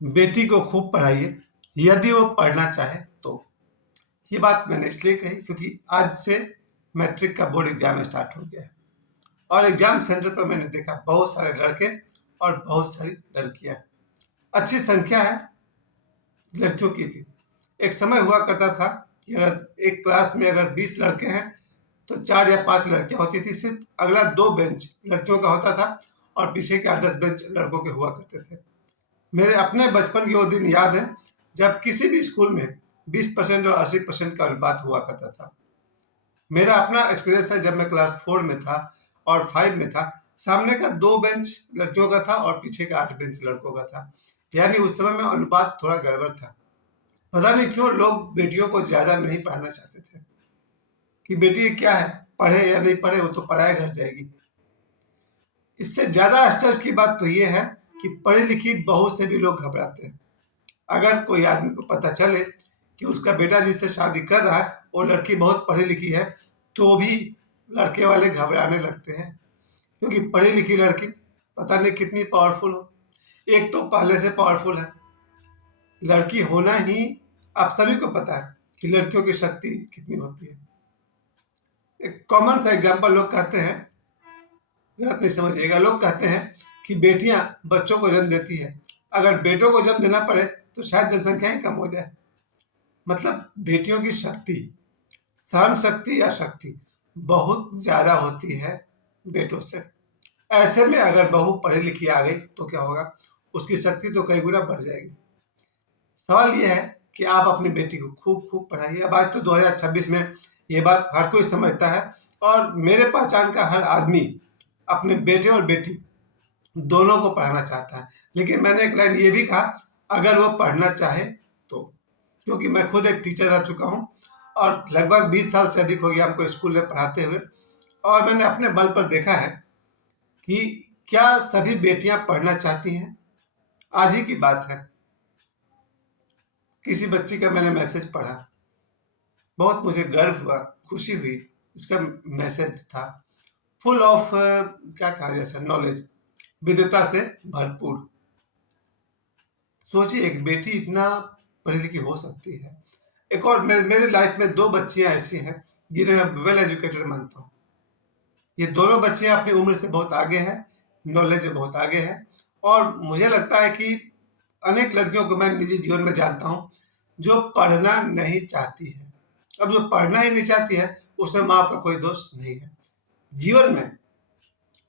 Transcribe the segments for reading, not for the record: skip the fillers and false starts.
बेटी को खूब पढ़ाइए यदि वो पढ़ना चाहे तो। ये बात मैंने इसलिए कही क्योंकि आज से मैट्रिक का बोर्ड एग्जाम स्टार्ट हो गया है और एग्जाम सेंटर पर मैंने देखा बहुत सारे लड़के और बहुत सारी लड़कियां। अच्छी संख्या है लड़कियों की भी। एक समय हुआ करता था कि अगर एक क्लास में अगर 20 लड़के हैं तो 4 या 5 लड़कियां होती थी। सिर्फ अगला 2 बेंच लड़कियों का होता था और पीछे के 8-10 बेंच लड़कों के हुआ करते थे। मेरे अपने बचपन के वो दिन याद है जब किसी भी स्कूल में 20% और 80% का अनुपात हुआ करता था। मेरा अपना एक्सपीरियंस है जब मैं क्लास 4 में था और 5 में था। सामने का 2 बेंच लड़कियों का था और पीछे का 8 बेंच लड़कों का था। यानी उस समय में अनुपात थोड़ा गड़बड़ था। पता नहीं क्यों लोग बेटियों को ज्यादा नहीं पढ़ाना चाहते थे कि बेटी क्या है, पढ़े या नहीं पढ़े वो तो पढ़ाए घर जाएगी। इससे ज्यादा आश्चर्य की बात तो ये है कि पढ़ी लिखी बहू से भी लोग घबराते हैं। अगर कोई आदमी को पता चले कि उसका बेटा जिससे शादी कर रहा है वो लड़की बहुत पढ़ी लिखी है तो भी लड़के वाले घबराने लगते हैं क्योंकि पढ़ी लिखी लड़की पता नहीं कितनी पावरफुल हो। एक तो पहले से पावरफुल है लड़की होना ही। आप सभी को पता है कि लड़कियों की शक्ति कितनी होती है। एक कॉमन सा एग्जांपल लोग कहते हैं, गलत नहीं समझिएगा, लोग कहते हैं कि बेटियां बच्चों को जन्म देती है, अगर बेटों को जन्म देना पड़े तो शायद जनसंख्या ही कम हो जाए। मतलब बेटियों की शक्ति, सहन शक्ति या शक्ति बहुत ज्यादा होती है बेटों से। ऐसे में अगर बहू पढ़ी लिखी आ गई तो क्या होगा, उसकी शक्ति तो कई गुना बढ़ जाएगी। सवाल यह है कि आप अपनी बेटी को खूब खूब पढ़ाइए। अब आज तो 2026 में ये बात हर कोई समझता है और मेरे पहचान का हर आदमी अपने बेटे और बेटी दोनों को पढ़ाना चाहता है। लेकिन मैंने एक लाइन ये भी कहा, अगर वो पढ़ना चाहे तो, क्योंकि मैं खुद एक टीचर रह चुका हूँ और लगभग 20 साल से अधिक हो गया हमको स्कूल में पढ़ाते हुए। और मैंने अपने बल पर देखा है कि क्या सभी बेटियां पढ़ना चाहती हैं। आज ही की बात है, किसी बच्ची का मैंने मैसेज पढ़ा, बहुत मुझे गर्व हुआ, खुशी हुई। उसका मैसेज था फुल ऑफ क्या कहा जाए सर, नॉलेज, विद्वता से भरपूर। सोचिए एक बेटी इतना पढ़ी लिखी हो सकती है। एक और मेरे लाइफ में 2 बच्चियां ऐसी हैं जिन्हें मैं वेल एजुकेटेड मानता हूँ। ये दोनों बच्चियां अपनी उम्र से बहुत आगे हैं, नॉलेज से बहुत आगे हैं और मुझे लगता है कि अनेक लड़कियों को मैं निजी जीवन में जानता हूँ जो पढ़ना नहीं चाहती है। अब जो पढ़ना ही नहीं चाहती है उसमें माँ का कोई दोष नहीं है। जीवन में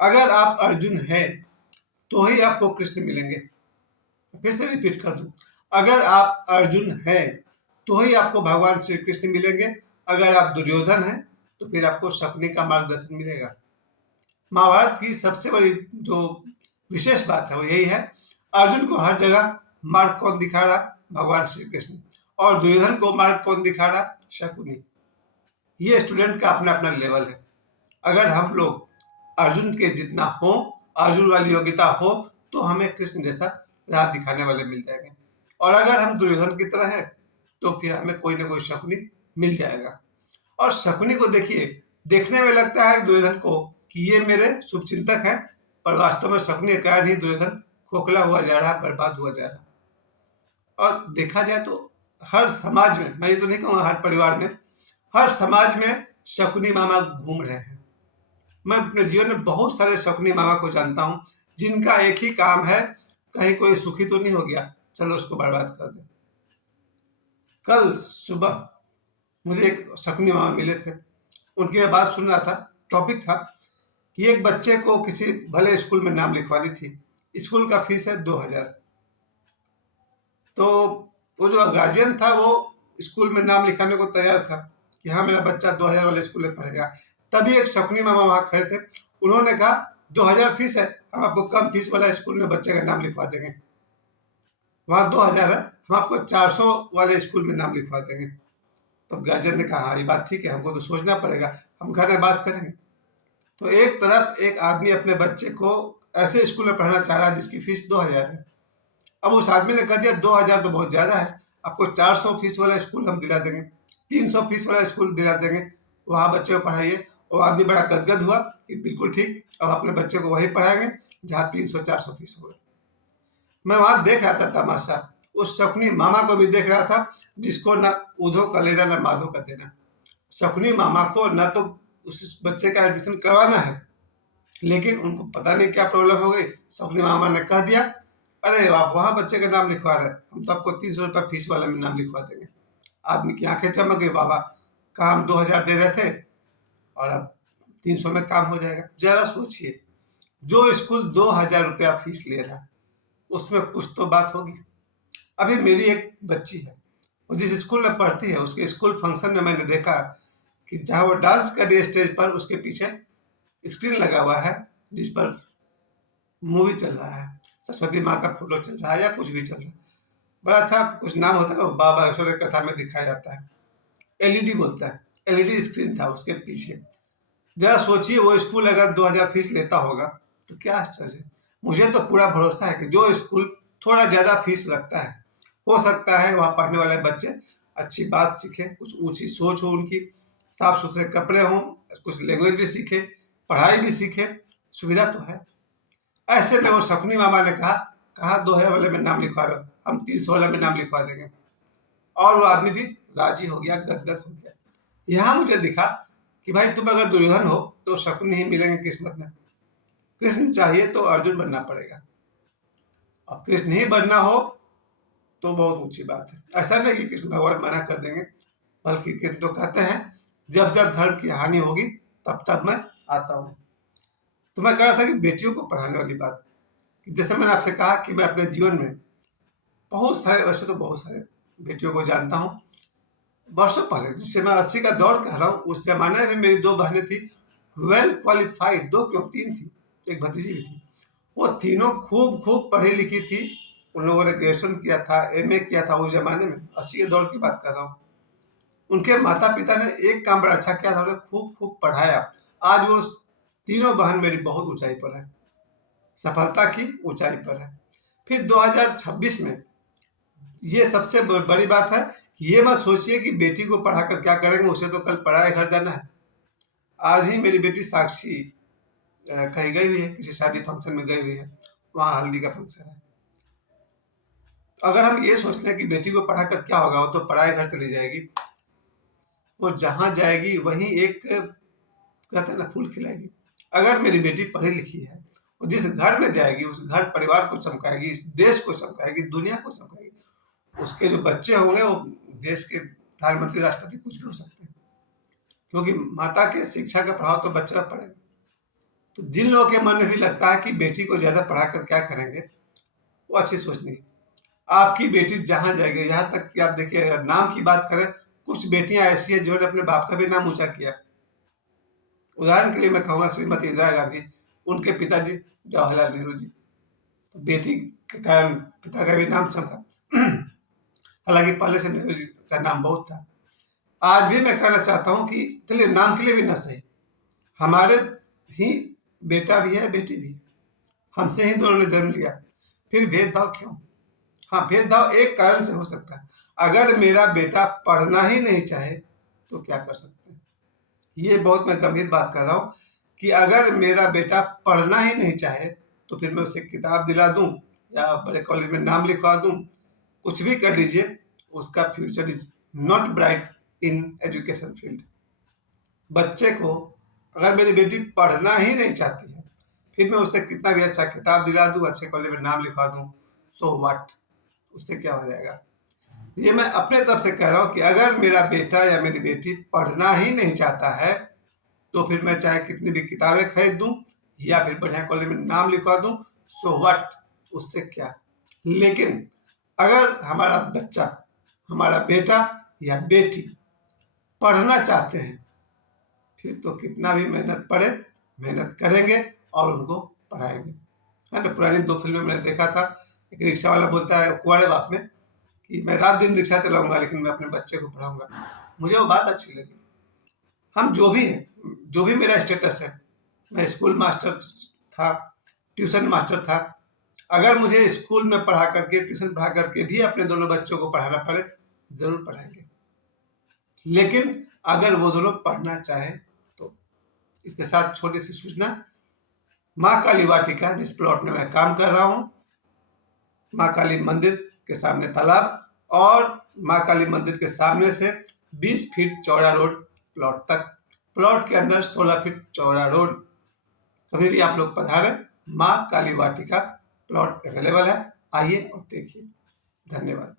अगर आप अर्जुन हैं तो ही आपको कृष्ण मिलेंगे। फिर से रिपीट कर दूं, अगर आप अर्जुन हैं तो ही आपको भगवान श्री कृष्ण मिलेंगे। अगर आप दुर्योधन हैं तो फिर आपको शकुनी का मार्गदर्शन मिलेगा। महाभारत की सबसे बड़ी जो विशेष बात है वो यही है, अर्जुन को हर जगह मार्ग कौन दिखा रहा, भगवान श्री कृष्ण, और दुर्योधन को मार्ग कौन दिखा रहा, शकुनी। ये स्टूडेंट का अपना अपना लेवल है। अगर हम लोग अर्जुन के जितना हो, अर्जुन वाली योग्यता हो तो हमें कृष्ण जैसा राह दिखाने वाले मिल जाएंगे। और अगर हम दुर्योधन की तरह हैं तो फिर हमें कोई ना कोई शकुनी मिल जाएगा। और शकुनी को देखिए, देखने में लगता है दुर्योधन को कि ये मेरे शुभचिंतक हैं, पर वास्तव में शकुनी के कारण ही दुर्योधन खोखला हुआ जा रहा, बर्बाद हुआ जा रहा। और देखा जाए तो हर समाज में, मैं ये तो नहीं कहूँगा हर परिवार में, हर समाज में शकुनी मामा घूम रहे हैं। मैं अपने जीवन में बहुत सारे शकुनी मामा को जानता हूँ जिनका एक ही काम है, कहीं कोई सुखी तो नहीं हो गया, चलो उसको बर्बाद कर दे। कल सुबह मुझे एक शकुनी मामा मिले थे, उनकी मैं बात सुन रहा था। टॉपिक था कि एक बच्चे को किसी भले स्कूल में नाम लिखवानी थी, स्कूल का फीस है 2000। तो वो जो गार्जियन था वो स्कूल में नाम लिखाने को तैयार था कि हाँ मेरा बच्चा 2000 वाले स्कूल में पढ़ेगा। तभी एक शकुनी मामा वहां खड़े थे, उन्होंने कहा 2000 फीस है, हम आपको कम फीस वाला स्कूल में बच्चे का नाम लिखवा देंगे। वहाँ 2000 है, हम आपको 400 वाले स्कूल में नाम लिखवा देंगे। तब गार्जियन ने कहा हाँ ये बात ठीक है, हमको तो सोचना पड़ेगा, हम घर में बात करेंगे। तो एक तरफ एक आदमी अपने बच्चे को ऐसे स्कूल में पढ़ना चाह रहा है जिसकी फीस 2000 है। अब उस आदमी ने कह दिया 2000 तो बहुत ज्यादा है, आपको 400 फीस वाला स्कूल हम दिला देंगे, 300 फीस वाला स्कूल दिला देंगे, वहाँ बच्चे को पढ़ाइए। वो आदमी बड़ा गदगद हुआ कि बिल्कुल ठीक, अब अपने बच्चे को वही पढ़ाएंगे जहाँ 300-400 फीस हो। मैं वहां देख रहा था तमाशा। उस शकुनी मामा को भी देख रहा था, जिसको ना उधो का लेना ना माधो का देना। शकुनी मामा को न तो उस बच्चे का एडमिशन करवाना है, लेकिन उनको पता नहीं क्या प्रॉब्लम हो गई। शकुनी मामा ने कह दिया, अरे आप वहां बच्चे का नाम लिखवा रहे, हम तो आपको 300 रुपया फीस वाला में नाम लिखवा देंगे। आदमी की आंखें चमक गई, बाबा काम 2000 दे रहे थे और अब 300 में काम हो जाएगा। जरा सोचिए, जो स्कूल 2000 रुपया फीस ले रहा है उसमें कुछ तो बात होगी। अभी मेरी एक बच्ची है, वो जिस स्कूल में पढ़ती है, उसके स्कूल फंक्शन में मैंने देखा कि जहाँ वो डांस कर रही है स्टेज पर, उसके पीछे स्क्रीन लगा हुआ है जिस पर मूवी चल रहा है, सरस्वती माँ का फोटो चल रहा है या कुछ भी चल रहा है। बड़ा अच्छा कुछ नाम होता है ना, बाबा ऐश्वर्य कथा में दिखाया जाता है, एलईडी बोलता है। एलईडी स्क्रीन था उसके पीछे। जरा सोचिए, वो स्कूल अगर 2000 फीस लेता होगा तो क्या आश्चर्य है। मुझे तो पूरा भरोसा है कि जो स्कूल थोड़ा ज्यादा फीस रखता है, हो सकता है वहाँ पढ़ने वाले बच्चे अच्छी बात सीखे, कुछ ऊंची सोच हो उनकी, साफ सुथरे कपड़े हों, कुछ लैंग्वेज भी सीखे, पढ़ाई भी सीखे, सुविधा तो है। ऐसे में वो शकुनी मामा ने कहा, कहा 2000 वाले में नाम लिखवा रहे हो, हम 300 वाले में नाम लिखवा देंगे। और वो आदमी भी राजी हो गया, गदगद हो गया। यहाँ मुझे दिखा कि भाई तुम अगर दुर्योधन हो तो शकुनी ही मिलेंगे किस्मत में। कृष्ण चाहिए तो अर्जुन बनना पड़ेगा, और कृष्ण ही बनना हो तो बहुत ऊंची बात है। ऐसा नहीं कि कृष्ण भगवान मना कर देंगे, बल्कि कृष्ण तो कहते हैं जब जब धर्म की हानि होगी तब तब मैं आता हूँ। तो मैं कह रहा था कि बेटियों को पढ़ाने वाली बात, जैसे मैंने आपसे कहा कि मैं अपने जीवन में बहुत सारे, वैसे तो बहुत सारे बेटियों को जानता हूँ। वर्षों पहले, जिससे मैं 80 का दौर कह रहा हूँ, उस जमाने में मेरी 2 बहनें थी, वेल क्वालिफाइड, 2 क्यों 3 थी, एक भतीजी भी थी। वो तीनों खूब खूब पढ़ी लिखी थी। उन लोगों ने ग्रेजुएशन किया था, एमए किया था उस जमाने में, 80 के दौर की बात कर रहा हूँ। उनके माता पिता ने एक काम बड़ा अच्छा किया था, उन्हें खूब खूब पढ़ाया। आज वो तीनों बहन मेरी बहुत ऊंचाई पर है, सफलता की ऊंचाई पर है। फिर 2026 में ये सबसे बड़ी बात है, ये मत सोचिए कि बेटी को पढ़ाकर क्या करेंगे, उसे तो कल पढ़ाए घर जाना है। आज ही मेरी बेटी साक्षी कहीं गई हुई है, किसी शादी फंक्शन में गई हुई है, वहाँ हल्दी का फंक्शन है। अगर हम ये सोच लें कि बेटी को पढ़ाकर क्या होगा, वो तो पढ़ाए घर चली जाएगी, वो जहाँ जाएगी वहीं एक कहते हैं ना फूल खिलाएगी। अगर मेरी बेटी पढ़ी लिखी है, वो जिस घर में जाएगी उस घर परिवार को चमकाएगी, इस देश को चमकाएगी, दुनिया को चमकाएगी। उसके जो बच्चे होंगे वो देश के प्रधानमंत्री, राष्ट्रपति, कुछ भी हो सकते हैं, क्योंकि माता के शिक्षा का प्रभाव तो बच्चे पर पड़ेगा। तो जिन लोगों के मन में भी लगता है कि बेटी को ज्यादा पढ़ाकर क्या करेंगे, वो अच्छी सोच नहीं। आपकी बेटी जहां जाएगी, यहाँ तक कि आप देखिए, अगर नाम की बात करें, कुछ बेटियां ऐसी हैं जिन्होंने अपने बाप का भी नाम ऊंचा किया। उदाहरण के लिए मैं कहूँगा श्रीमती इंदिरा गांधी, उनके पिताजी जवाहरलाल नेहरू जी, तो बेटी के कारण पिता का भी नाम चमका। हालांकि पहले से नेहरू जी का नाम बहुत था। आज भी मैं कहना चाहता हूँ कि चलिए नाम के लिए भी ना सही, हमारे ही बेटा भी है, बेटी भी है, हमसे ही दोनों ने जन्म लिया, फिर भेदभाव क्यों? हाँ, भेदभाव एक कारण से हो सकता है, अगर मेरा बेटा पढ़ना ही नहीं चाहे तो क्या कर सकते हैं। ये बहुत मैं गंभीर बात कर रहा हूँ कि अगर मेरा बेटा पढ़ना ही नहीं चाहे तो फिर मैं उसे किताब दिला दूं या बड़े कॉलेज में नाम लिखवा दूं, कुछ भी कर लीजिए, उसका future is not bright in education field. बच्चे को, अगर मेरी बेटी पढ़ना ही नहीं चाहती है, फिर मैं उसे कितना भी अच्छा किताब दिला दूं, अच्छे कॉलेज में नाम लिखवा दूं, सो व्हाट, उससे क्या हो जाएगा। ये मैं अपने तरफ से कह रहा हूँ कि अगर मेरा बेटा या मेरी बेटी पढ़ना ही नहीं चाहता है तो फिर मैं चाहे कितनी भी किताबें खरीद दूं या फिर बढ़िया कॉलेज में नाम लिखवा दूं, सो व्हाट, उससे क्या। लेकिन अगर हमारा बच्चा, हमारा बेटा या बेटी पढ़ना चाहते हैं, फिर तो कितना भी मेहनत पड़े, मेहनत करेंगे और उनको पढ़ाएंगे। है ना, पुरानी 2 फिल्में मैंने देखा था, एक रिक्शा वाला बोलता है कुंवारे बाप में कि मैं रात दिन रिक्शा चलाऊंगा लेकिन मैं अपने बच्चे को पढ़ाऊंगा। मुझे वो बात अच्छी लगी। हम जो भी हैं, जो भी मेरा स्टेटस है, मैं स्कूल मास्टर था, ट्यूशन मास्टर था, अगर मुझे स्कूल में पढ़ा करके, ट्यूशन पढ़ा करके भी अपने दोनों बच्चों को पढ़ाना पड़े, जरूर पढ़ाएंगे। लेकिन अगर वो दोनों पढ़ना चाहे तो। इसके साथ छोटी सी सूचना, माँ काली वाटिका जिस प्लॉट में मैं काम कर रहा हूँ, माँ काली मंदिर के सामने तालाब और माँ काली मंदिर के सामने से 20 फीट चौड़ा रोड प्लॉट तक, प्लॉट के अंदर 16 फीट चौड़ा रोड। कभी भी आप लोग पधारें, माँ काली वाटिका प्लॉट अवेलेबल है, आइए और देखिए। धन्यवाद।